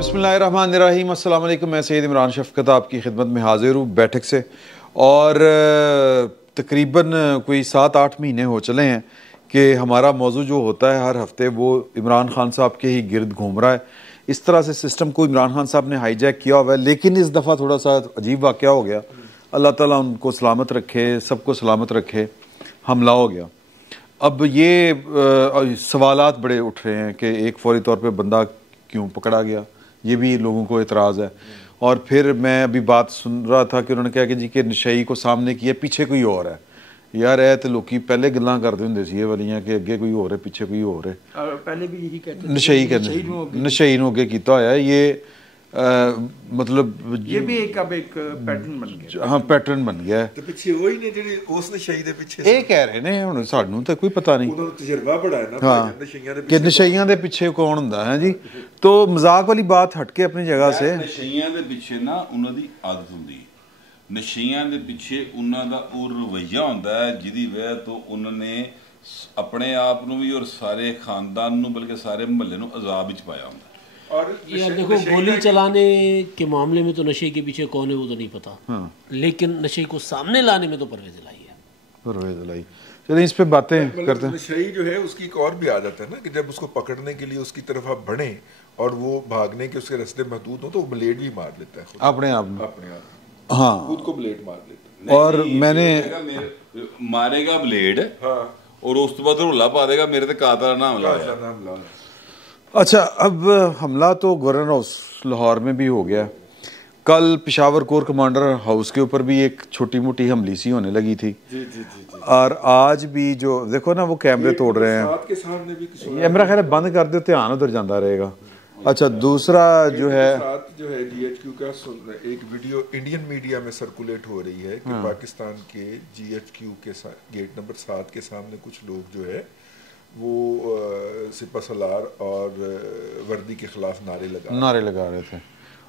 बिस्मिल्लाहिर्रहमानिर्रहीम, अस्सलाम वालेकुम। मैं सैयद इमरान शफ़क़त आपकी खिदमत में हाजिर हूँ बैठक से। और तकरीबन कोई 7-8 महीने हो चले हैं कि हमारा मौजू जो होता है हर हफ्ते वो इमरान खान साहब के ही गिर्द घूम रहा है। इस तरह से सिस्टम को इमरान खान साहब ने हाईजैक किया हुआ है, लेकिन इस दफ़ा थोड़ा सा अजीब वाक़या हो गया। अल्लाह ताला उनको सलामत रखे, सबको सलामत रखे। हमला हो गया। अब ये सवालात बड़े उठ रहे हैं कि एक फौरी तौर पे बंदा क्यों पकड़ा गया, ये भी लोगों को एतराज़ है। और फिर मैं अभी बात सुन रहा था कि उन्होंने कहा कि जी कि नशई को सामने किया, पीछे कोई और है। यार ऐ तो लोग पहले गल्लां करते होंगे सी ये वालियां कि अगे कोई और है पीछे कोई और है। पहले भी यही कहते थे, नशई कहते, नशई नू अगे किया होया है। ये मतलब ये भी एक अब एक पैटर्न बन गया। हाँ, पैटर्न बन गया है। ਤੇ ਪਿੱਛੇ ਉਹੀ ਨੇ ਜਿਹੜੇ ਉਸ ਨਸ਼ਈ ਦੇ ਪਿੱਛੇ ਇਹ ਕਹਿ ਰਹੇ ਨੇ, ਹੁਣ ਸਾਨੂੰ ਤਾਂ ਕੋਈ ਪਤਾ ਨਹੀਂ। ਉਹਨਾਂ ਨੂੰ ਤਜਰਬਾ ਬੜਾ ਹੈ ਨਾ ਨਸ਼ਈਆਂ ਦੇ कि नशइयां दे पीछे कौन ਹੁੰਦਾ है जी। तो मजाक वाली बात हटके अपनी जगह से, ਨਸ਼ਈਆਂ ਦੇ ਪਿੱਛੇ ਨਾ ਉਹਨਾਂ ਦੀ ਆਦਤ ਹੁੰਦੀ ਹੈ। ਨਸ਼ਈਆਂ ਦੇ ਪਿੱਛੇ ਉਹਨਾਂ ਦਾ ਉਹ ਰਵੱਈਆ ਹੁੰਦਾ ਹੈ ਜਿਹਦੀ ਵਜ੍ਹਾ ਤੋਂ ਉਹਨਾਂ ਨੇ ਆਪਣੇ ਆਪ ਨੂੰ ਵੀ ਔਰ ਸਾਰੇ ਖਾਨਦਾਨ ਨੂੰ ਬਲਕਿ ਸਾਰੇ ਮੁਹੱਲੇ ਨੂੰ ਅਜ਼ਾਬ ਵਿੱਚ ਪਾਇਆ ਹੁੰਦਾ। और यार देखो, गोली चलाने के मामले में तो नशे के पीछे कौन है वो तो नहीं पता, लेकिन नशे को सामने लाने में तो परवेज लाई है। परवेज लाई। चलिए इस पे बातें करते हैं। नशई जो है उसकी एक और भी आदत है ना कि जब उसको पकड़ने के लिए उसकी तरफ आप बढ़े और वो भागने के उसके रास्ते महदूद हो तो वो ब्लेड भी मार लेता है अपने आप में। अपने आप हाँ, खुद को ब्लेड मार लेता है। और मैंने मारेगा ब्लेड, हाँ, और उस तो बाद रोला पा देगा मेरे ते कातला ना हमला होया। अच्छा, अब हमला तो गवर्नर हाउस लाहौर में भी हो गया। कल पेशावर कोर कमांडर हाउस के ऊपर भी एक छोटी मोटी हमली सी होने लगी थी। जी जी जी जी। और आज भी जो देखो ना वो कैमरे तोड़ रहे हैं। साथ के सामने भी ये मेरा ख्याल है बंद कर दो, ध्यान उधर जाता रहेगा। अच्छा, दूसरा जो है साथ जो है GHQ का एक वीडियो इंडियन मीडिया में सर्कुलेट हो रही है कि पाकिस्तान के GHQ के गेट नंबर 7 के सामने कुछ लोग जो है वो सिपा सलार और वर्दी के खिलाफ नारे लगा रहे थे।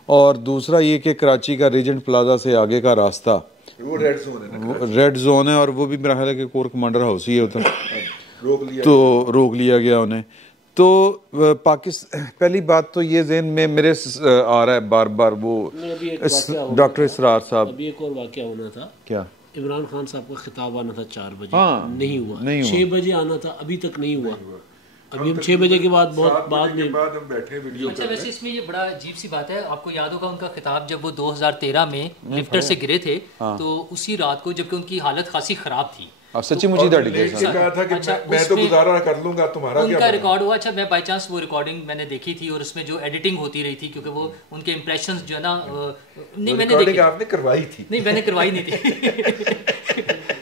और दूसरा ये कि कराची का रीजेंट प्लाजा से आगे का रास्ता वो रेड जोन है ना, रेड जोन है, और वो भी मेरा ख्याल है कि कोर कमांडर हाउस ही है उधर। रोक लिया गया उन्हें। तो पाकिस्तान, पहली बात तो ये ज़हन में मेरे आ रहा है बार बार वो डॉक्टर इसरार साहब। अभी एक और वाकया होना था। क्या? इमरान खान साहब का खिताब आना था 4 बजे, हाँ, नहीं हुआ। 6 बजे आना था, अभी तक नहीं हुआ। अभी हम 6 बजे के बाद बहुत बाद में हम बैठे वीडियो। अच्छा, वैसे इसमें ये बड़ा अजीब सी बात है। आपको याद होगा उनका खिताब जब वो 2013 में लिफ्टर से गिरे थे, तो उसी रात को जबकि उनकी हालत खासी खराब थी, अब सच्ची मुझे कहा था कि अच्छा, मैं तो गुजारा कर लूंगा, तुम्हारा उनका रिकॉर्ड हुआ। अच्छा, मैं बाई चांस वो रिकॉर्डिंग मैंने देखी थी और उसमें जो एडिटिंग होती रही थी, क्योंकि वो उनके इंप्रेशंस जो है ना, नहीं मैंने देखी, आपने करवाई थी? नहीं मैंने करवाई नहीं थी।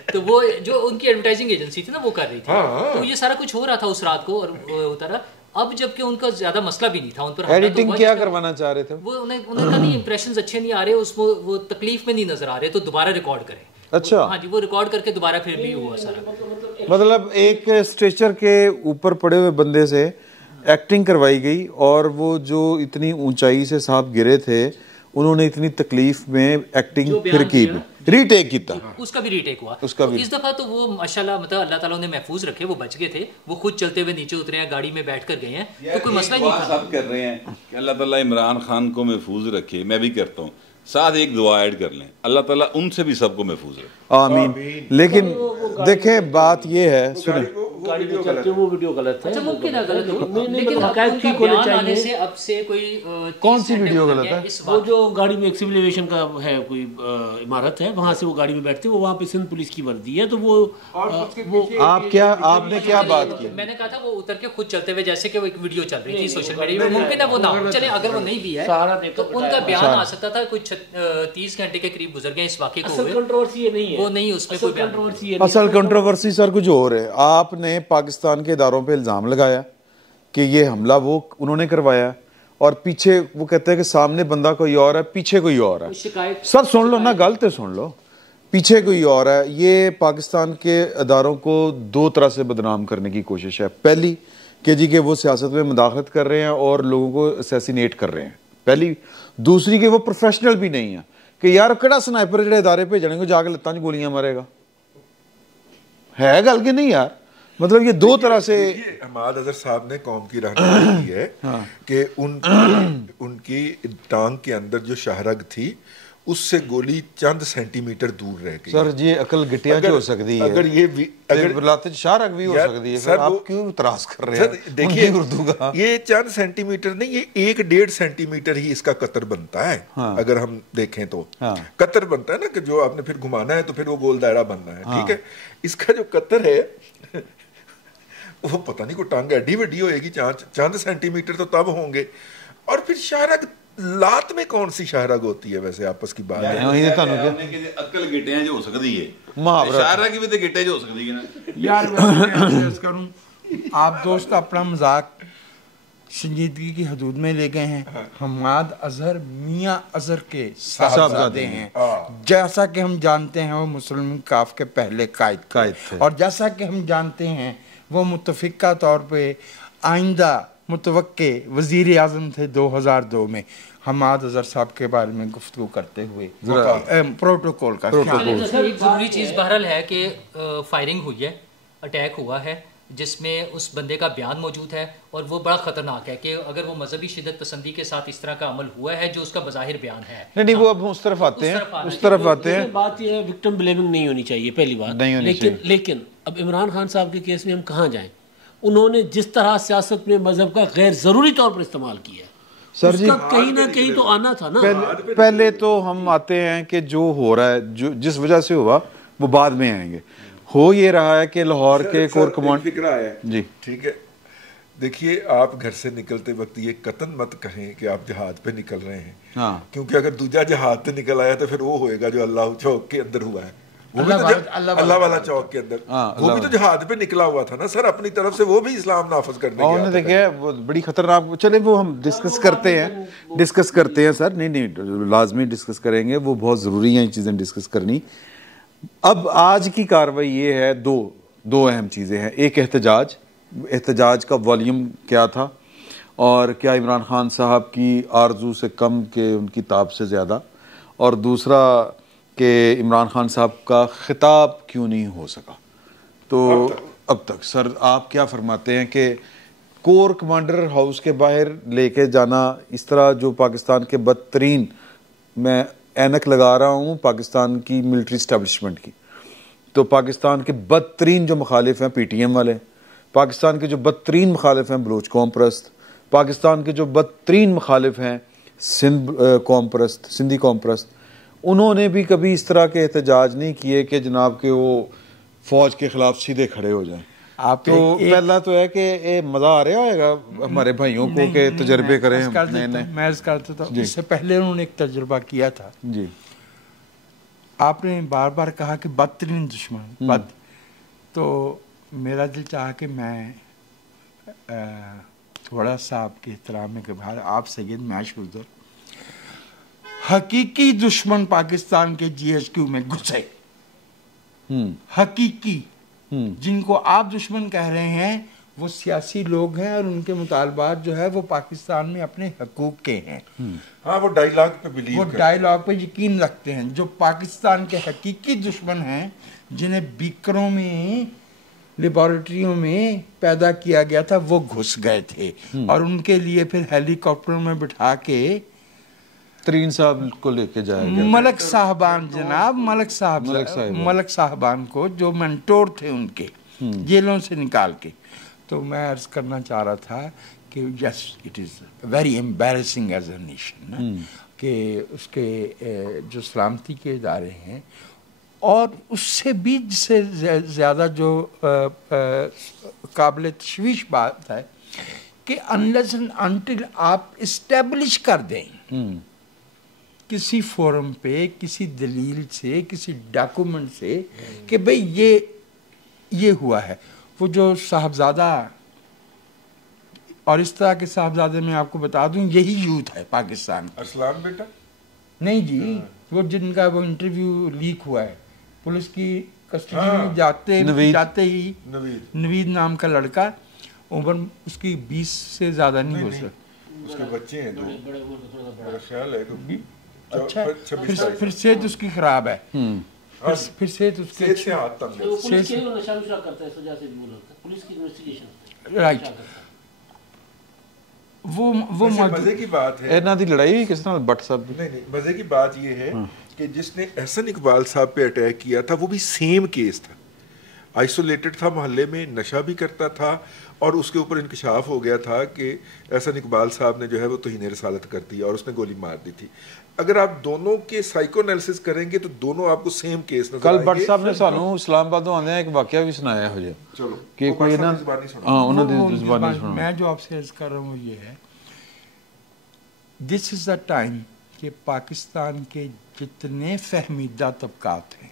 तो वो जो उनकी एडवर्टाइजिंग एजेंसी थी ना वो कर रही थी। तो ये सारा कुछ हो रहा था उस रात को और होता रहा। अब जबकि उनका ज्यादा मसला भी नहीं था, उन पर एडिटिंग क्या करवाना चाह रहे थे वो, उन्होंने नहीं, इंप्रेशंस अच्छे नहीं आ रहे, उसमें वो तकलीफ में नहीं नजर आ रहे, तो दोबारा रिकॉर्ड करें। अच्छा, हाँ जी, वो रिकॉर्ड करके दोबारा फिर भी हुआ सारा। मतलब एक स्ट्रेचर के ऊपर पड़े हुए बंदे से एक्टिंग करवाई गई, और वो जो इतनी ऊंचाई से साहब गिरे थे उन्होंने इतनी तकलीफ में एक्टिंग फिर की, रीटेक किया, उसका भी रीटेक हुआ। उसका तो भी इस दफा तो वो माशाल्लाह मतलब अल्लाह ताला ने महफूज रखे, वो बच गए थे। वो खुद चलते हुए नीचे उतरे हैं, गाड़ी में बैठ कर गए हैं, तो कोई मसला नहीं था। सब कर रहे हैं कि अल्लाह ताला इमरान खान को महफूज रखे, मैं भी करता हूँ, साथ एक दुआ ऐड कर लें, अल्लाह ताला उनसे भी सबको महफूज रखे, आमीन। लेकिन देखें बात ये है, सुने, गाड़ी में चलते वो वीडियो गलत है। अच्छा, मुमकिन है गलत हो, लेकिन उनका बयान आने से अब से कोई कौन सी वीडियो गलत है? वो जो गाड़ी में एक सिविल एविएशन का है कोई इमारत है, वहाँ से वो गाड़ी में बैठते, वो वहाँ पे सिंध पुलिस की वर्दी है, तो वो आपने क्या बात की? मैंने कहा था वो उतर के खुद चलते हुए, जैसे कि वो एक वीडियो चल रही थी सोशल मीडिया में, मुमकिन है वो ना हो। चले अगर वो नहीं भी है तो उनका बयान आ सकता था। कुछ 30 घंटे के करीब गुजर गए इस वाकये को, कंट्रोवर्सी नहीं है वो नहीं, उसमें कोई कंट्रोवर्सी है। असल कंट्रोवर्सी सर कुछ और है। आपने पाकिस्तान के इदारों पे इल्जाम लगाया कि ये हमला वो उन्होंने करवाया, और पीछे वो कहते हैं कि सामने बंदा कोई और है, पीछे कोई और है। सर सुन लो ना, गलत है, सुन लो, पीछे कोई और है। ये पाकिस्तान के इदारों को दो तरह से बदनाम करने की कोशिश है। पहली कि जी कि वो सियासत में मुदाखलत कर रहे हैं और लोगों को असैसिनेट कर रहे हैं, पहली। दूसरी कि वो प्रोफेशनल भी नहीं है, कि यार केड़ा स्नाइपर जो इदारे भेजने को जाके लत्तां च गोलियां मारेगा, है गल कि नहीं यार? मतलब ये दो तरह से हमाद अजहर साहब ने कौम की रहनुमाई की है कि उनकी टांग के अंदर जो शाहरग थी उससे गोली चंद सेंटीमीटर दूर रह गई। सर ये अकल गिटिया हो सकती है, अगर ये शाहरग भी हो सकती है, सर आप क्यों इतराज कर रहे हैं? देखिए उर्दू का ये चंद सेंटीमीटर नहीं, ये 1-1.5 सेंटीमीटर ही इसका कतर बनता है। अगर हम देखें तो कतर बनता है ना, कि जो आपने फिर घुमाना है तो फिर वो गोल दायरा बनना है, ठीक है। इसका जो कतर है वो पता नहीं, कोई टांग एडी वड्डी होएगी, चंद सेंटीमीटर तो तब होंगे। और फिर शाहरग लात में कौन सी शाहरग होती है वैसे, आपस की बात है। अकल गिटियां जो हो सकती है, शाहरग की भी तो गिटे जो हो सकती है ना यार। मैं करूं, आप दोस्त अपना मजाक संजीदगी की हदूद में ले गए हैं। हमाद अजहर मियां अजहर के साहबजादे हैं। जैसा कि हम जानते हैं वो मुस्लिम काफ के पहले कायद थे, और जैसा कि हम जानते हैं वो मुतफिका तौर पे आइंदा मुतवक्के वजीर आज़म थे 2002 में। हमाद अजहर साहब के बारे में गुफ्तगू करते हुए प्रोटोकॉल का एक ज़रूरी चीज़ बहरहाल है कि फायरिंग हुई है, अटैक हुआ है, जिसमें उस बंदे का बयान मौजूद है, और वो बड़ा ख़तरनाक है कि अगर वो मजहबी शिद्दत पसंदी के साथ इस तरह का अमल हुआ है जो उसका बज़ाहिर बयान है। नहीं वो अब उस तरफ आते हैं, उस तरफ आते हैं। बात यह है विक्टिम ब्लेमिंग नहीं होनी चाहिए, पहली बात। लेकिन अब इमरान खान साहब के केस में हम कहाँ जाएं? उन्होंने जिस तरह सियासत में मजहब का गैर जरूरी तौर पर इस्तेमाल किया, सर जी कहीं ना कहीं तो आना था ना। पहले तो हम आते हैं कि जो हो रहा है, जो जिस वजह से हुआ वो बाद में आएंगे। हो ये रहा है कि लाहौर के कोर कमांड फिक्रा है जी, ठीक है। देखिए आप घर से निकलते वक्त ये कतन मत कहें कि आप जहाद पे निकल रहे हैं, क्योंकि अगर दूजा जहाद पे निकल आया तो फिर वो होएगा जो अल्लाह चौक के अंदर हुआ है, वो भी तो अल्लाह वाला चौक के अंदर, वो भी तो जहाद पे निकला हुआ था ना सर, अपनी तरफ से वो भी इस्लाम नाफज करने गया। देखिए वो बड़ी खतरनाक, चले वो हम डिस्कस करते हैं सर। नहीं लाजमी डिस्कस करेंगे, वो बहुत ज़रूरी है ये चीज़ें डिस्कस करनी। अब आज की कार्रवाई ये है, दो अहम चीज़ें हैं। एक एहतजाज का वॉल्यूम क्या था, और क्या इमरान खान साहब की आरजू से कम के उनकी ताब से ज़्यादा, और दूसरा कि इमरान खान साहब का खिताब क्यों नहीं हो सका। तो अब तक सर आप क्या फरमाते हैं कि कोर कमांडर हाउस के बाहर लेके जाना, इस तरह जो पाकिस्तान के बदतरीन, मैं ऐनक लगा रहा हूँ पाकिस्तान की मिलिट्री इस्टेब्लिशमेंट की, तो पाकिस्तान के बदतरीन जो मुखालिफ हैं PTM वाले, पाकिस्तान के जो बदतरीन मुखालिफ हैं बलोच कौम परस्त, पाकिस्तान के जो बदतरीन मुखालिफ हैं सिंधी कौम परस्त, उन्होंने भी कभी इस तरह के एहतजाज नहीं किए कि जनाब के वो फौज के खिलाफ सीधे खड़े हो जाएं। आप तो पहला तो है कि मजा आ रहा होगा हमारे भाइयों को के तजर्बे करें। मैं अर्ज करता था, इससे पहले उन्होंने एक तजुर्बा किया था जी। आपने बार बार कहा कि बदतरीन दुश्मन, तो मेरा दिल चाहा कि मैं थोड़ा सा आपके एहतराम के बाहर, आप सैयद मैश गुजर हकीकी दुश्मन पाकिस्तान के GHQ में घुसे, हकीकी जिनको आप दुश्मन कह रहे हैं वो सियासी लोग हैं, और उनके मुतालबात जो है वो पाकिस्तान में अपने हकूक के हैं। हाँ, वो डायलॉग पे बिलीव, वो डायलॉग पे यकीन रखते हैं। जो पाकिस्तान के हकीकी दुश्मन हैं, जिन्हें बीकरों में लेबॉरेटरियों में पैदा किया गया था, वो घुस गए थे, और उनके लिए फिर हेलीकॉप्टर में बिठा के तरीन साहब को लेके जाएगा, मलक साहबान जनाब, मलक साहबान को जो मेंटोर थे उनके, जेलों से निकाल के। तो मैं अर्ज करना चाह रहा था कि yes it is very embarrassing as a nation कि उसके जो सलामती के इदारे हैं, और उससे भी से ज़्यादा जो काबिल तशवीश बात है कि अनलेस एंड अनटिल आप इस्टेब्लिश कर दें किसी फोरम पे, किसी दलील से, किसी डॉक्यूमेंट से कि भाई ये हुआ है। वो जो साहबजादा, और इस तरह के साहबजादे मैं आपको बता दूं, यही यूथ है पाकिस्तान। अरसलान बेटा नहीं जी, वो जिनका वो इंटरव्यू लीक हुआ है, पुलिस की कस्टडी में जाते ही नवीद नाम का लड़का, उम्र उसकी 20 से ज़्यादा नहीं हो सकती, उसके बच्चे हैं दो, मेरा ख्याल है अच्छा, फिर सेहत उसकी खराब है, फिर सेहत उसके सेहत से हाथ तंग है। तो पुलिस के लिए नशा नुशा करता है, इस वजह से भी बोला था पुलिस की इन्वेस्टिगेशन। राइट, वो मजे की बात है। ਇਹਨਾਂ ਦੀ ਲੜਾਈ ਕਿਸ ਨਾਲ भट्ट साहब? नहीं, मजे की बात ये है कि जिसने एहसन इकबाल साहब पे अटैक किया था वो भी सेम केस था, आइसोलेटेड था, मोहल्ले में नशा भी करता था और उसके ऊपर इंकशाफ हो गया था कि एहसन इकबाल साहब ने जो है वो तौहीन रिसालत कर दी और उसने गोली मार दी थी। अगर आप दोनों के साइको एनालिसिस करेंगे तो दोनों आपको सेम केस नजर कल आएंगे। भट्ट साहब ने ਸਾਨੂੰ इस्लामाबादों आने एक वाकया भी सुनाया हो जाए। चलो कि कोई ना हां ਉਹਨਾਂ ਦੀ ਜ਼ੁਬਾਨੀ ਸੁਣੋ। मैं जो आपसे अर्ज कर रहा हूँ ये है, दिस इज द टाइम कि पाकिस्तान के जितने फहमीदा तबकात हैं,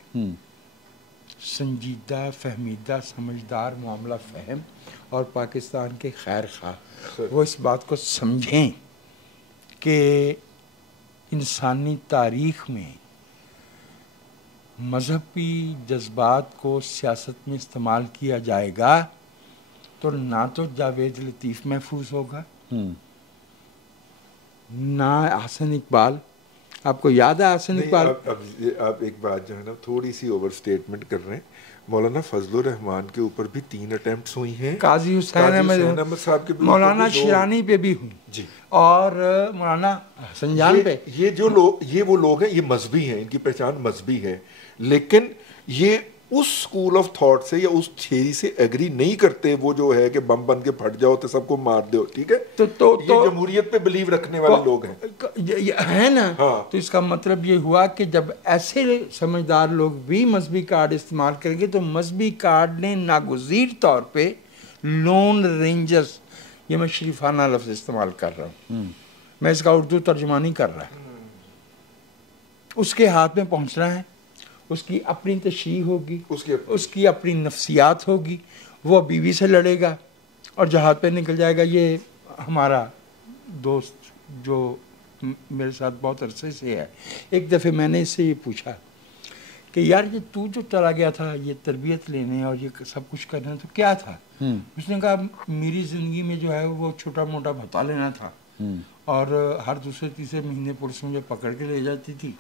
संजीदा, फहमीदा, समझदार, मामला फहम और पाकिस्तान के खैर खा वो इस बात को समझें कि इंसानी तारीख में मजहबी जज्बात को सियासत में इस्तेमाल किया जाएगा तो ना तो जावेद लतीफ़ महफूज होगा, ना हसन इकबाल। आपको याद है हसन इकबाल? आप एक बात जो है ना थोड़ी सी ओवर स्टेटमेंट कर रहे हैं। मौलाना फजलुर रहमान के ऊपर भी 3 अटेम्प्ट्स हुई हैं, काजी हुसैन अहमद साहब के, मौलाना शिरानी पे भी हुई जी, और मौलाना हसन जान पे। ये जो लोग, ये वो लोग हैं, ये मजहबी हैं, इनकी पहचान मजहबी है, लेकिन ये उस स्कूल ऑफ थॉट से या उस थियरी से एग्री नहीं करते, वो जो है कि बम बन के फट जाओ तो सबको मार दो, ठीक है? तो ये जमहूरियत पे बिलीव रखने वाले लोग हैं, है ना? हाँ। तो इसका मतलब ये हुआ कि जब ऐसे समझदार लोग भी मजहबी कार्ड इस्तेमाल करेंगे तो मजहबी कार्ड ने नागुज़ीर तौर पे लोन रेंजर्स, ये मैं शरीफाना लफ्ज़ इस्तेमाल कर रहा हूँ, मैं इसका उर्दू तर्जुमा नहीं कर रहा, उसके हाथ में पहुँचना है। उसकी अपनी तशरीह होगी, उसकी अपनी नफ्सियात होगी, वो बीवी से लड़ेगा और जहाज पे निकल जाएगा। ये हमारा दोस्त जो मेरे साथ बहुत अरसे से है, एक दफ़े मैंने इससे ये पूछा कि यार ये तू जो चला गया था ये तरबियत लेने और ये सब कुछ करने, तो क्या था? उसने कहा मेरी ज़िंदगी में जो है वो छोटा मोटा भत्ता लेना था और हर दूसरे तीसरे महीने पुलिस मुझे पकड़ के ले जाती थी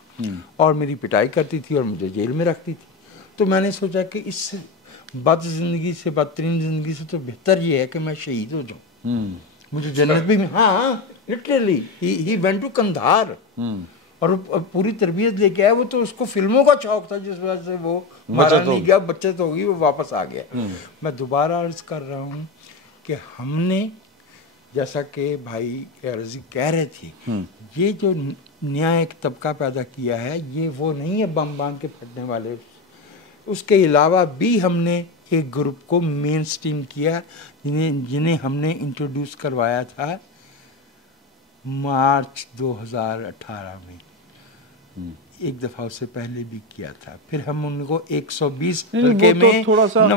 और मेरी पिटाई करती थी और मुझे जेल में रखती थी। तो मैंने सोचा कि इस बद ज़िंदगी से, बदतरीन ज़िंदगी से तो बेहतर ये है कि मैं शहीद हो जाऊँ, मुझे जन्नत भी। हाँ, लिटरली ही वेंट टू कंधार और पूरी तरबियत लेके आया। वो तो उसको फिल्मों का शौक था जिस वजह से वो मारा नहीं गया, बचत होगी, वो वापस आ गया। मैं दोबारा अर्ज कर रहा हूँ कि हमने, जैसा कि भाई रजी कह रहे थे, ये जो नया एक तबका पैदा किया है ये वो नहीं है बम बांध के फटने वाले। उसके अलावा भी हमने एक ग्रुप को मेन स्ट्रीम किया जिन्हें हमने इंट्रोड्यूस करवाया था मार्च 2018 में, एक दफ़ा उससे पहले भी किया था। फिर हम उनको 120 हल्के में थोड़ा सा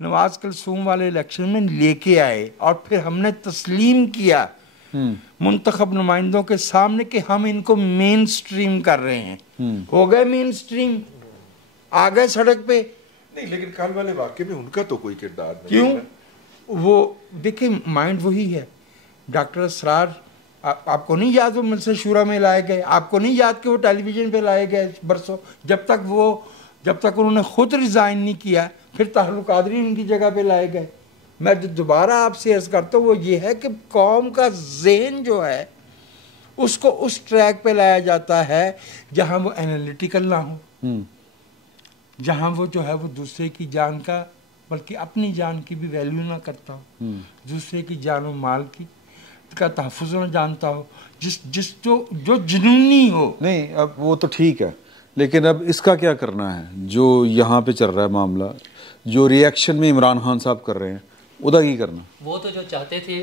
नवाज कलसूम वाले इलेक्शन में लेके आए और फिर हमने तस्लीम किया मुंतखब नुमाइंदों के सामने कि हम इनको मेन स्ट्रीम कर रहे हैं। हो गए मेन स्ट्रीम, आ गए सड़क पे। नहीं, लेकिन कल वाले वाकये में उनका तो कोई किरदार नहीं। क्यों? वो देखिए माइंड वही है। डॉक्टर असरार, आपको नहीं याद वो मजलिस शूरा में लाए गए? आपको नहीं याद कि वो टेलीविजन पे लाए गए बरसों? जब तक उन्होंने खुद रिजाइन नहीं किया फिर ताहरुल कादरी उनकी जगह पे लाए गए। मैं जो दोबारा आपसे अर्ज करता हूँ वो ये है कि कौम का जहन जो है उसको उस ट्रैक पे लाया जाता है जहाँ वो एनालिटिकल ना हो, जहाँ वो जो है वो दूसरे की जान का बल्कि अपनी जान की भी वैल्यू ना करता हो, दूसरे की जान और माल की का तहफ़्फ़ुज़ ना जानता हो, जो जुनूनी हो। नहीं, अब वो तो ठीक है, लेकिन अब इसका क्या करना है? जो यहाँ पे चल रहा है मामला, जो रिएक्शन में इमरान खान साहब कर रहे हैं, उदा की करना। वो तो जो चाहते थे,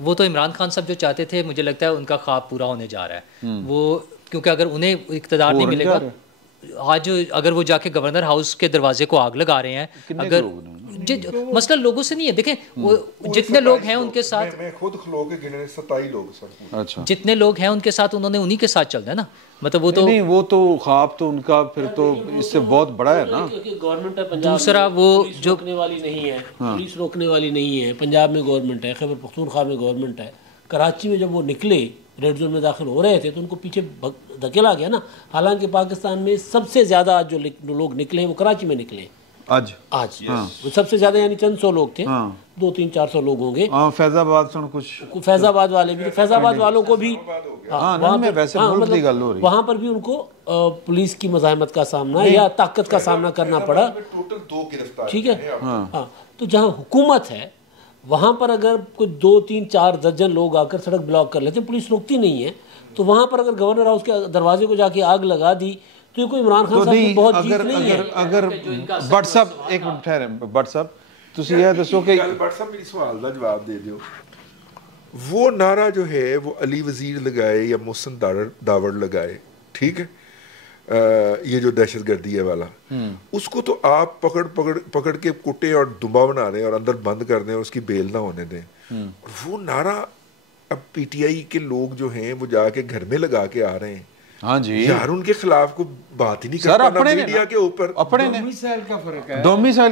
वो तो इमरान खान साहब जो चाहते थे, मुझे लगता है उनका ख्वाब पूरा होने जा रहा है। वो क्योंकि अगर उन्हें इक़्तिदार नहीं मिलेगा, आज अगर वो जाके गवर्नर हाउस के दरवाजे को आग लगा रहे हैं, अगर मसला लोगों से नहीं है, देखें वो जितने लोग हैं उनके साथ, मैं खुद लोग के गिने 27 लोग सर, अच्छा, जितने लोग हैं उनके साथ उन्होंने उन्हीं के साथ चलना है ना। मतलब वो तो नहीं, वो तो ख्वाब तो उनका फिर तो इससे बहुत बड़ा है ना। गवर्नमेंट है पंजाब, दूसरा वो जो रोकने वाली नहीं है, पुलिस रोकने वाली नहीं है। पंजाब में गवर्नमेंट है, खैबर पख्तूनख्वा में गवर्नमेंट है। कराची में जब वो निकले रेड जोन में दाखिल हो रहे थे तो उनको पीछे धकेला गया ना। हालांकि पाकिस्तान में सबसे ज़्यादा जो लोग निकले हैं वो कराची में निकले आज वो सबसे ज़्यादा, यानी चंद सौ लोग थे, 200-400 लोग होंगे। फैजाबाद कुछ फैजाबाद वाले भी, फैजाबाद वालों को भी वहाँ पर भी उनको पुलिस की मज़ाहमत का सामना या ताकत का सामना करना पड़ा। ठीक है, हाँ। तो जहाँ हुकूमत है वहाँ पर अगर कुछ 2-3-4 दर्जन लोग आकर सड़क ब्लॉक कर लेते हैं, पुलिस रोकती नहीं है, तो वहाँ पर अगर गवर्नर हाउस के दरवाजे को जाके आग लगा दी तो ये कोई इमरान खान साहब की बहुत जीत नहीं है। अगर भट्ट साहब एक मिनट ठहरे, भट्ट साहब तुसी यह दसो कि भट्ट साहब मेरी सवाल का जवाब दे दो। वो नारा जो है वो अली वजीर लगाए या मोहसिन दावड़ लगाए, ठीक है, ये जो दहशतगर्दी है वाला, उसको तो आप पकड़ के कुटे और दुबा बना दें और अंदर बंद कर दें और उसकी बेल ना होने दें। और वो नारा अब पीटीआई के लोग जो हैं वो जाके घर में लगा के आ रहे हैं। हाँ जी यार, उनके खिलाफ को बात ही नहीं करता ना मीडिया के ऊपर। अपने डोमिसाइल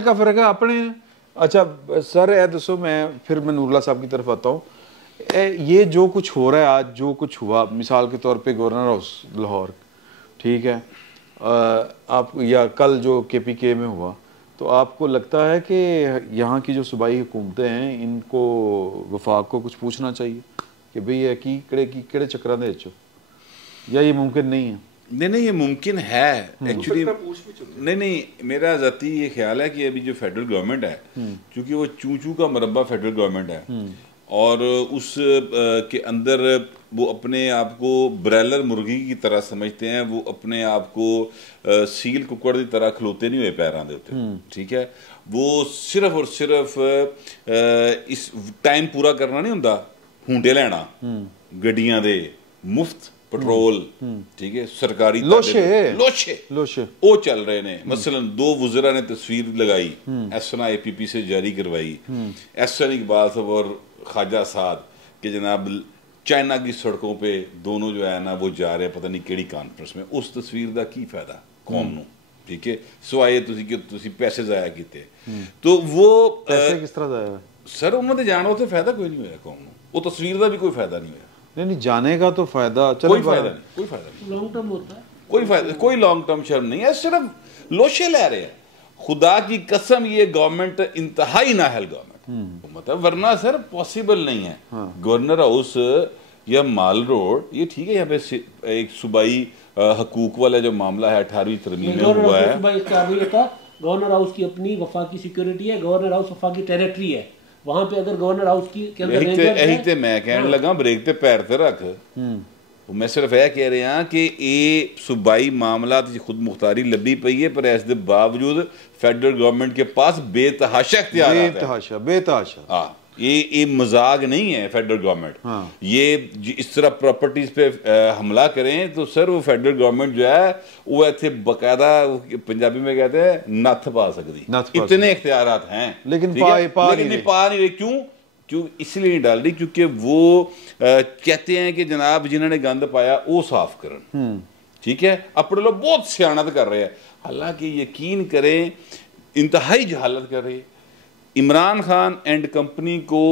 का फर्क है अपने। अच्छा सर ये दसो, मैं नूरुल्लाह साहब की तरफ आता हूँ। ये जो कुछ हो रहा है आज, जो कुछ हुआ, मिसाल के तौर पे गवर्नर हाउस लाहौर, ठीक है, आप या कल जो KPK में हुआ, तो आपको लगता है कि यहाँ की जो सूबाई हुकूमतें हैं इनको वफाक को कुछ पूछना चाहिए कि भाई ये केड़े चक्कर दे चो, या ये मुमकिन नहीं है? नहीं, ये मुमकिन है एक्चुअली। नहीं, मेरा ज़ाती ये ख्याल है कि अभी जो फेडरल गवर्नमेंट है, क्योंकि वो चूचू का मरबा फेडरल गवर्नमेंट है और उस के अंदर वो अपने आप को ब्रैलर मुर्गी की तरह समझते हैं, वो अपने आप को सील कुकड़ की तरह खलोते नहीं हुए पैरों के उत्ते, ठीक है। वो सिर्फ और सिर्फ इस टाइम पूरा करना नहीं होंदा, हुंडे लेना गड्डियां दे, मुफ्त पेट्रोल, ठीक है, सरकारी लोशे वो चल रहे ने। मसलन 2 वुज़रा ने तस्वीर लगाई, एसना APP से जारी करवाई, एहसन इकबाल साहब और ख्वाजा साद के जनाब चाइना की सड़कों पे दोनों जो है ना वो जा रहे हैं पता नहीं केड़ी कॉन्फ्रेंस में। उस तस्वीर का की फायदा कौम नूं, ठीक है, सिवाए तुसी पैसे जाया किते। तो वो पैसे किस तरह जाया सर, उन्होंने जाना उत्थे फायदा कोई नहीं होया कौम नूं, वो तस्वीर का भी कोई फायदा नहीं होया। नहीं जाने का तो फायदा, चलो कोई फायदा नहीं, लॉन्ग टर्म होता है, कोई फायदा, कोई लॉन्ग टर्म शर्म नहीं है, सिर्फ लोशे ले रहे हैं। खुदा की कसम ये गवर्नमेंट इंतहाई नाअहल गवर्नमेंट, मतलब वरना सर पॉसिबल नहीं है। गवर्नर हाउस या माल रोड, ये ठीक है, यहाँ पे एक सूबाई हकूक वाला जो मामला है 18वीं तरमीम में हुआ है। गवर्नर हाउस की अपनी वफाकी सिक्योरिटी है, गवर्नर हाउस वफाकी टेरिटरी है, वहां पे अगर गवर्नर हाउस की के अंदर यही ते मैं कहने लगा, ब्रेक ते पैर ते रख। मैं सिर्फ यह कह रहा कि ये सूबाई मामला खुद मुख्तारी लभी पई है, पर इस दे बावजूद फेडरल गवर्नमेंट के पास बेतहाशा इख्तियार, बेतहाशा ये मजाक नहीं है फेडरल गवर्नमेंट। ये इस तरह प्रॉपर्टीज पे हमला करें तो सर वो फेडरल गवर्नमेंट जो है वो ऐसे बकायदा पंजाबी में कहते हैं नथ पा सकती, इतने इख्तियारात हैं, लेकिन पा नहीं रहे। क्यों इसलिए नहीं डाल रही क्योंकि वो कहते हैं कि जनाब जिन्होंने गंद पाया वो साफ करन, ठीक है, अपने लोग बहुत सियानत कर रहे हैं, हालांकि यकीन करें इंतहाई जहालत कर रहे हैं। इमरान खान एंड कंपनी को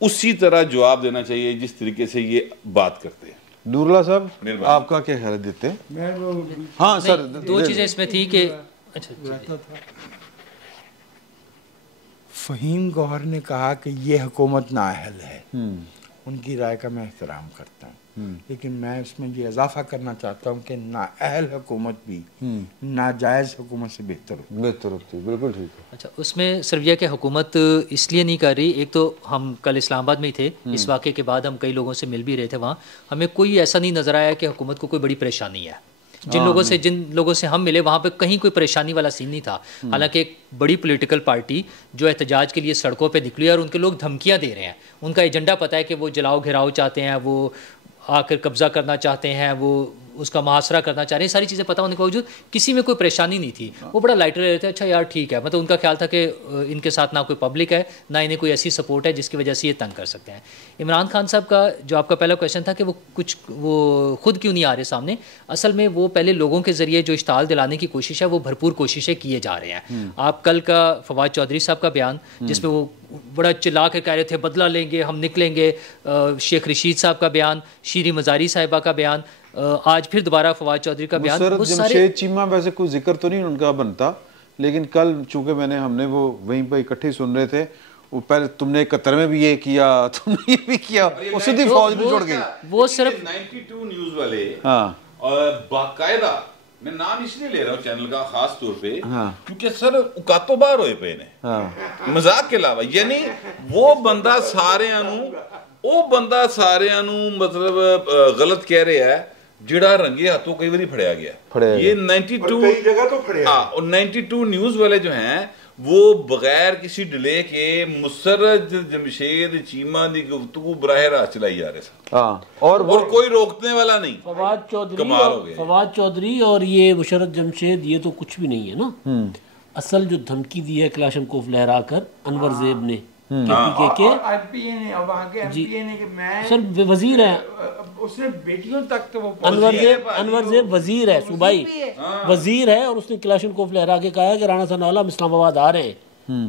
उसी तरह जवाब देना चाहिए जिस तरीके से ये बात करते हैं। नूरुल्लाह साहब आपका क्या ख्याल देते हैं? हाँ सर, 2 चीजें इसमें थी कि अच्छा फ़हीम गौहर ने कहा कि ये हुकूमत नाअहल है, उनकी राय का मैं एहतराम करता हूँ, लेकिन मैं इसमें ये इजाफा करना चाहता हूँ कि नाअहल हुकूमत भी नाजायज़ हुकूमत से बेहतर होती है। बिल्कुल ठीक है। अच्छा, उसमें सिर्फ यह कि हुकूमत इसलिए नहीं कर रही, एक तो हम कल इस्लामाबाद में ही थे, इस वाक़े के बाद हम कई लोगों से मिल भी रहे थे, वहाँ हमें कोई ऐसा नहीं नज़र आया कि हुकूमत को कोई बड़ी परेशानी है। जिन लोगों से हम मिले वहाँ पे कहीं कोई परेशानी वाला सीन नहीं था। हालांकि एक बड़ी पॉलिटिकल पार्टी जो एहतजाज के लिए सड़कों पे निकली और उनके लोग धमकियाँ दे रहे हैं, उनका एजेंडा पता है कि वो जलाओ घिराओ चाहते हैं, वो आकर कब्जा करना चाहते हैं, वो उसका मुहासरा करना चाह रहे हैं, सारी चीज़ें पता होने के बावजूद किसी में कोई परेशानी नहीं थी, वो बड़ा लाइटर ले रहे थे। अच्छा यार ठीक है, मतलब उनका ख्याल था कि इनके साथ ना कोई पब्लिक है ना इन्हें कोई ऐसी सपोर्ट है जिसकी वजह से ये तंग कर सकते हैं। इमरान खान साहब का जो आपका पहला क्वेश्चन था कि वो खुद क्यों नहीं आ रहे सामने, असल में वो पहले लोगों के जरिए जो इश्ताल दिलाने की कोशिश है वो भरपूर कोशिशें किए जा रहे हैं। आप कल का फवाद चौधरी साहब का बयान जिसमें वो बड़ा चिल्ला के कह रहे थे बदला लेंगे हम निकलेंगे, शेख रशीद साहब का बयान, शीरी मजारी साहिबा का बयान, आज फिर दोबारा फवाद चौधरी का बयान, वो सारे चीमा वैसे कोई जिक्र तो नहीं उनका बनता, लेकिन कल चूंकि हमने वो वहीं पर इकट्ठे सुन रहे थे, वो पहले तुमने 71 में भी ये किया, तुमने ये भी किया, वो सीधी फौज में छोड़ गई। वो सिर्फ 92 न्यूज वाले हाँ बाकायदा, मैं नाम इसलिए ले रहा हूँ चैनल का खास तौर पे क्योंकि सर उकातो बाहर होए पे ने मजाक के अलावा, यानी वो बंदा सारिਆਂ ਨੂੰ मतलब गलत कह रहा है जिड़ा रंगे हाथों कई बार फड़िया गया। ये 92 कई जगह तो फड़िया, और 92 न्यूज वाले जो हैं वो बगैर किसी डिले के मुसर्रद जमशेद चीमा की गुफ्तगू बराह रास्त चलाई जा रहे थे और कोई रोकने वाला नहीं। फवाद चौधरी और ये मुशर्रफ जमशेद ये तो कुछ भी नहीं है ना। असल जो धमकी दी है क्लाशनकोफ लहरा कर अनवर ज़ेब ने सर वजीर है, उसने बेटियों तक तो वो अनवर ज़ेब वजीर है, सूबाई वजीर है, और उसने क्लाशनकोफ लहरा के कहा कि राणा सनाउल्लाह इस्लामाबाद आ रहे हैं,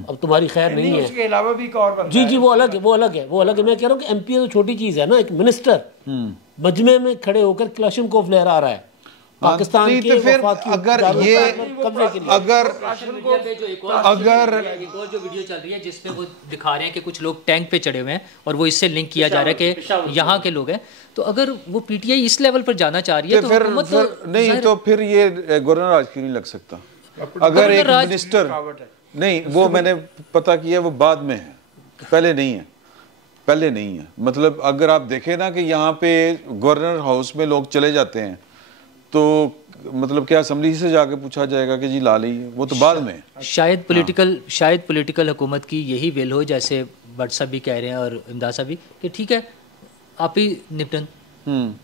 अब तुम्हारी खैर नहीं है। उसके अलावा भी एक और बंदा जी वो अलग है। मैं कह रहा हूँ कि एमपी तो छोटी चीज है ना, एक मिनिस्टर मजमे में खड़े होकर क्लाशनकोफ लहरा रहा है पाकिस्तान के फिर अगर ये अगर जो वीडियो चल रही है जिसमें वो दिखा रहे हैं कि कुछ लोग टैंक पे चढ़े हुए हैं और वो इससे लिंक किया जा रहा है कि यहाँ के लोग हैं, तो अगर वो पीटीआई इस लेवल पर जाना चाह रही है तो फिर नहीं, तो फिर ये गवर्नर राज क्यों नहीं लग सकता? अगर एक मिनिस्टर नहीं, वो मैंने पता किया वो बाद में है, पहले नहीं है। मतलब अगर आप देखें ना कि यहाँ पे गवर्नर हाउस में लोग चले जाते हैं तो मतलब क्या असेंबली से जाके पूछा जाएगा कि जी ला ली, वो तो बाद में। शायद पॉलिटिकल हुकूमत की यही वेल हो, जैसे भट्ट साहब भी कह रहे हैं और इमदाद साहब भी, कि ठीक है आप ही निपटन,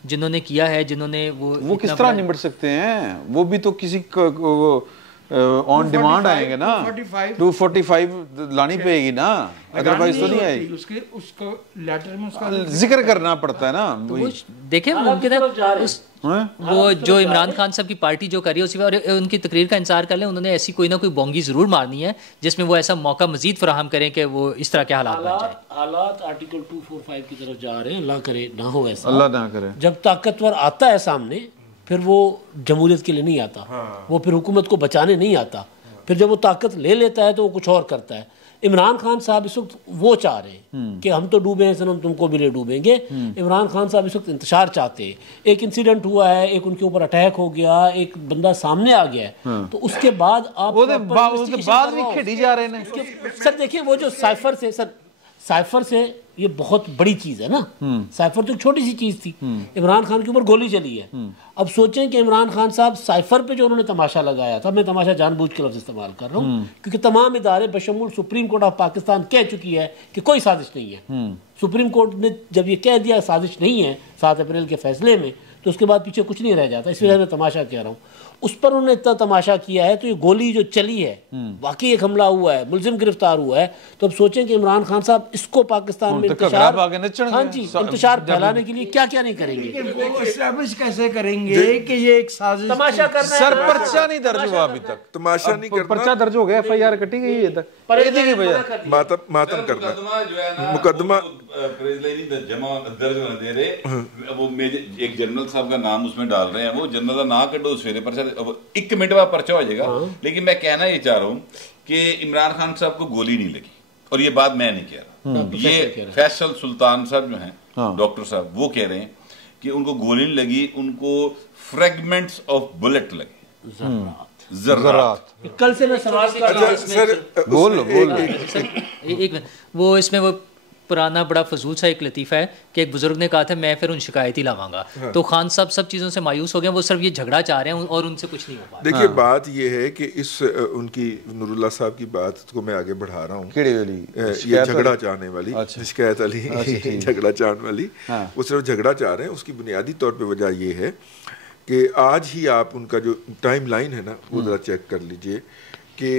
जिन्होंने किया है, जिन्होंने वो किस तरह निपट सकते हैं? वो भी तो किसी ऑन डिमांड आएंगे ना, 245 लानी पड़ेगी ना, अदरवाइज तो नहीं आएगी। उसको लेटर में उसका जिक्र करना पड़ता है ना। तो देखें मुमकिन है वो जो इमरान खान साहब की पार्टी जो कर रही है उसी और उनकी तकरीर का इंतजार कर लें, उन्होंने ऐसी कोई ना कोई बोंगी जरूर मारनी है जिसमें वो ऐसा मौका मजीद फराहम करें कि वो इस तरह के हालात बन जाए। हालात आर्टिकल 245 की तरफ जा रहे हैं, अल्लाह करे ना हो ऐसा, अल्लाह ना करे। जब ताकतवर आता है सामने फिर वो जमहूरियत के लिए नहीं आता, वो फिर हुकूमत को बचाने नहीं आता, फिर जब वो ताकत ले लेता है तो वो कुछ और करता है। इमरान खान साहब इस वक्त वो चाह रहे हैं कि हम तो डूबे हैं सनम, तुमको भी ले डूबेंगे। इमरान खान साहब इस वक्त इंतशार चाहते हैं। एक इंसिडेंट हुआ है, एक उनके ऊपर अटैक हो गया, एक बंदा सामने आ गया है, तो उसके बाद आप बाद भी खेड़ी जा रहे हैं। सर देखिए वो जो साइफर से ये बहुत बड़ी चीज है ना, साइफर तो छोटी सी चीज थी, इमरान खान के ऊपर गोली चली है। अब सोचें कि इमरान खान साहब साइफर पे जो उन्होंने तमाशा लगाया था, मैं तमाशा जानबूझ के लफ्ज इस्तेमाल कर रहा हूँ क्योंकि तमाम इदारे बशमूल सुप्रीम कोर्ट ऑफ पाकिस्तान कह चुकी है कि कोई साजिश नहीं है। सुप्रीम कोर्ट ने जब ये कह दिया साजिश नहीं है 7 अप्रैल के फैसले में, तो उसके बाद पीछे कुछ नहीं रह जाता। इस वजह से तमाशा कह रहा हूँ, उस पर उन्होंने इतना तमाशा किया है, तो ये गोली जो चली है वाकई एक हमला हुआ है, मुलजिम गिरफ्तार हुआ है। तो अब सोचें कि इमरान खान साहब इसको पाकिस्तान में इंतशार फैलाने के लिए क्या क्या नहीं करेंगे, वो एस्टैब्लिश कैसे करेंगे कि ये एक साजिश तमाशा करना है। सर पर्चा नहीं दर्ज हुआ अभी तक, तमाशा नहीं करना, पर्चा दर्ज हो गया, FIR कटी गई है, मातम करना, मुकदमा दर्ज होने दे रहे। वो एक जनरल साहब का नाम उसमें डाल रहे हैं, वो जनरल का ना कटो सवेरे पर्चा 1 मिनट बाद पर्चा हो जाएगा। लेकिन मैं कहना ये चाह रहा हूँ कि इमरान खान साहब को गोली नहीं लगी, और ये बात मैं नहीं कह रहा, ये फैसल सुल्तान साहब जो हैं डॉक्टर साहब वो कह रहे हैं कि उनको गोली नहीं लगी, उनको फ्रेगमेंट्स ऑफ बुलेट लगे, जर्रात। कल से मैं सवाल कर रहा हूं, बोल एक वो इसमें वो पुराना बड़ा फजूल सा एक लतीफ़ा है कि एक बुजुर्ग ने कहा था मैं फिर उन शिकायत ही लावांगा। तो खान साहब सब चीज़ों से मायूस हो गए, वो सिर्फ ये झगड़ा चाह रहे हैं और उनसे कुछ नहीं हो पा। देखिए बात ये है कि इस उनकी नूरुल्लाह साहब की बात को मैं आगे बढ़ा रहा हूँ, ये झगड़ा चाहने वाली शिकायत अली झगड़ा चाहने वाली, वो सिर्फ झगड़ा चाह रहे हैं। उसकी बुनियादी तौर पर वजह ये है कि आज ही आप उनका जो टाइम लाइन है ना वो ज़रा चेक कर लीजिए कि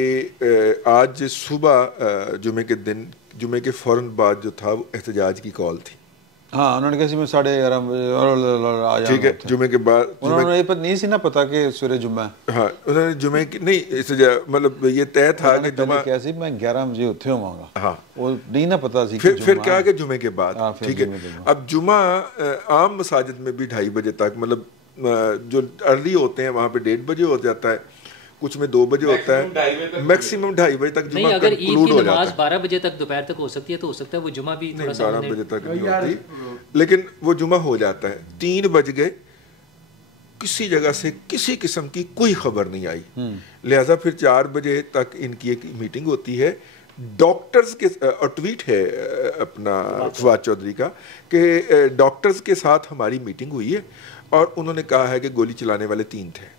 आज सुबह जुमे के दिन, जुमे के फ़ौरन बाद जो था वो एहतजाज की कॉल थी। हाँ, उन्होंने कहा मैं 11:30 बजे, ठीक है, जुमे के बाद उन्होंने ये नहीं सी ना पता कि सूर्य जुम्मा है। हाँ, उन्होंने जुमे की नहीं, मतलब ये तय था कि जुमा कैसी मैं 11 बजे उत्थे होवांगा। हाँ, वो नहीं ना पता सी फिर क्या कि जुमे के बाद, ठीक है। अब जुमा आम मसाजिद में भी 2:30 बजे तक, मतलब जो अर्ली होते हैं वहाँ पे 1:30 बजे हो जाता है, कुछ में 2 बजे होता है, मैक्सिमम 2:30 बजे तक जुमा अगर ईद की हो नमाज 12 बजे तक दोपहर तक हो सकती है तो हो सकता है वो जुमा भी थोड़ा सा 12 बजे तक नहीं होती, लेकिन वो जुमा हो जाता है। 3 बज गए, किसी जगह से किसी किस्म की कोई खबर नहीं आई, लिहाजा फिर 4 बजे तक इनकी एक मीटिंग होती है डॉक्टर्स के, और ट्वीट है अपना फवाद चौधरी का कि डॉक्टर्स के साथ हमारी मीटिंग हुई है और उन्होंने कहा है कि गोली चलाने वाले 3 थे।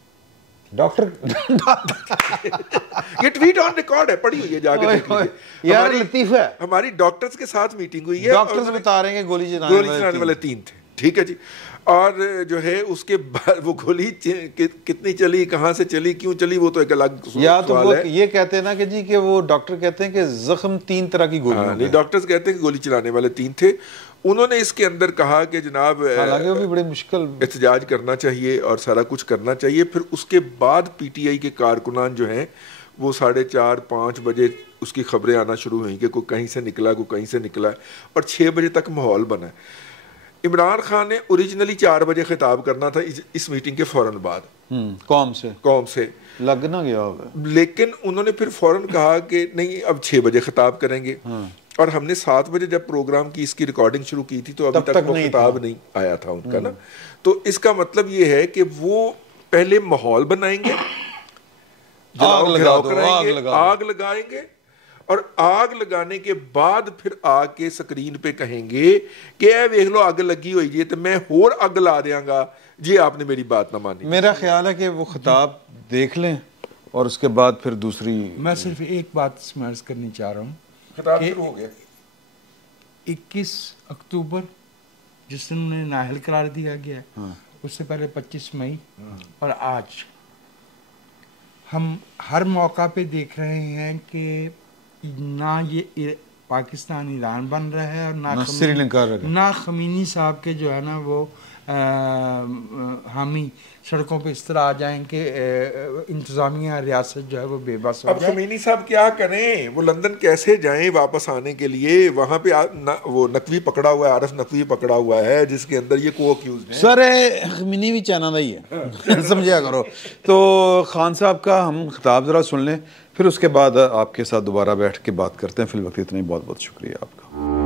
डॉक्टर ये ट्वीट ऑन रिकॉर्ड है, पढ़ी हुई है, जाके देख लीजिए। यार लतीफ है, हमारी डॉक्टर्स के साथ मीटिंग हुई है, डॉक्टर्स बता रहे हैं गोली चलाने वाले 3 थे, ठीक है जी। और जो है उसके बाद वो गोली कितनी चली, कहाँ से चली, क्यों चली, वो तो एक अलग या तो वो ये कहते हैं ना कि जी कि वो डॉक्टर कहते हैं कि जख्म 3 तरह की गोली, डॉक्टर्स कहते हैं कि गोली चलाने वाले 3 थे। उन्होंने इसके अंदर कहा कि जनाब हालांकि वो भी बड़ी मुश्किल एहतजाज करना चाहिए और सारा कुछ करना चाहिए। फिर उसके बाद पीटीआई के कारकुनान जो हैं वो 4:30-5 बजे उसकी खबरें आना शुरू हुई कि कोई कहीं से निकला, कोई कहीं से निकला, और 6 बजे तक माहौल बना। इमरान खान ने ओरिजिनली 4 बजे खिताब करना था इस मीटिंग के फौरन बाद, कौम से लग ना गया, लेकिन उन्होंने फिर फौरन कहा कि नहीं अब 6 बजे खिताब करेंगे। और हमने 7 बजे जब प्रोग्राम की इसकी रिकॉर्डिंग शुरू की थी तो अभी तक वो खिताब नहीं आया था उनका ना। तो इसका मतलब ये है कि वो पहले माहौल बनाएंगे, आग लगाएंगे, और आग लगाने के बाद फिर आके स्क्रीन पे कहेंगे कि ए देख लो अग लगी हुई है तो मैं होर अग ला देंगा जी, आपने मेरी बात ना मानी। मेरा ख्याल है कि वो खिताब देख लें और उसके बाद फिर दूसरी। मैं सिर्फ एक बात स्मर्श करनी चाह रहा हूँ, खिताब शुरू हो गया 21 अक्टूबर जिस दिन उन्हें नाअहल करार दिया गया, उससे पहले 25 मई, और आज हम हर मौका पे देख रहे हैं कि ना ये पाकिस्तान ईरान बन रहा है और ना श्रीलंका, ना खमीनी साहब के जो है ना वो हामी सड़कों पे इस तरह आ जाएं कि इंतजामिया रियासत जो है वो बेबस हो जाए। अब खमीनी साहब क्या करें, वो लंदन कैसे जाएं वापस आने के लिए? वहाँ पे वो नकवी पकड़ा हुआ है, आरफ नकवी पकड़ा हुआ है जिसके अंदर ये को अक्यूज है। सर खमीनी भी चाइना का ही है समझा करो। तो खान साहब का हम खिताब ज़रा सुन लें, फिर उसके बाद आपके साथ दोबारा बैठ के बात करते हैं। फिल वक्त इतना ही, बहुत बहुत शुक्रिया आपका।